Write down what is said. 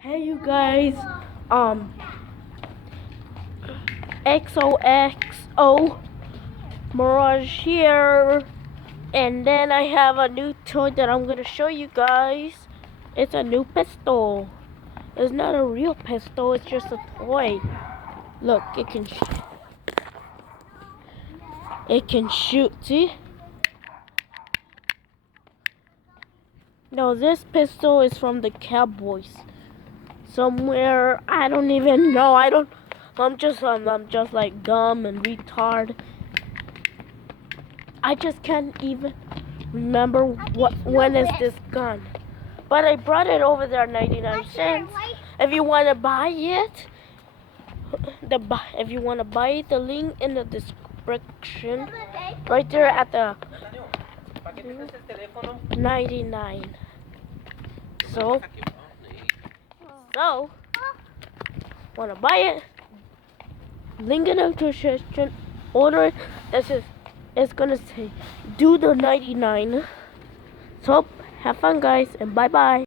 Hey you guys, XOXO Mirage here, and then I have a new toy that I'm gonna show you guys. It's a new pistol. It's not a real pistol, it's just a toy. Look, it can shoot, see? No, this pistol is from the Cowboys. Somewhere, I don't even know. I'm just like dumb and retard. I just can't even remember when is this gun. But I brought it over there 99 cents. If you want to buy it, the link in the description right there at the 99. So want to buy it? Link in the description. Order it. It's gonna say do the 99. So have fun, guys, and bye bye.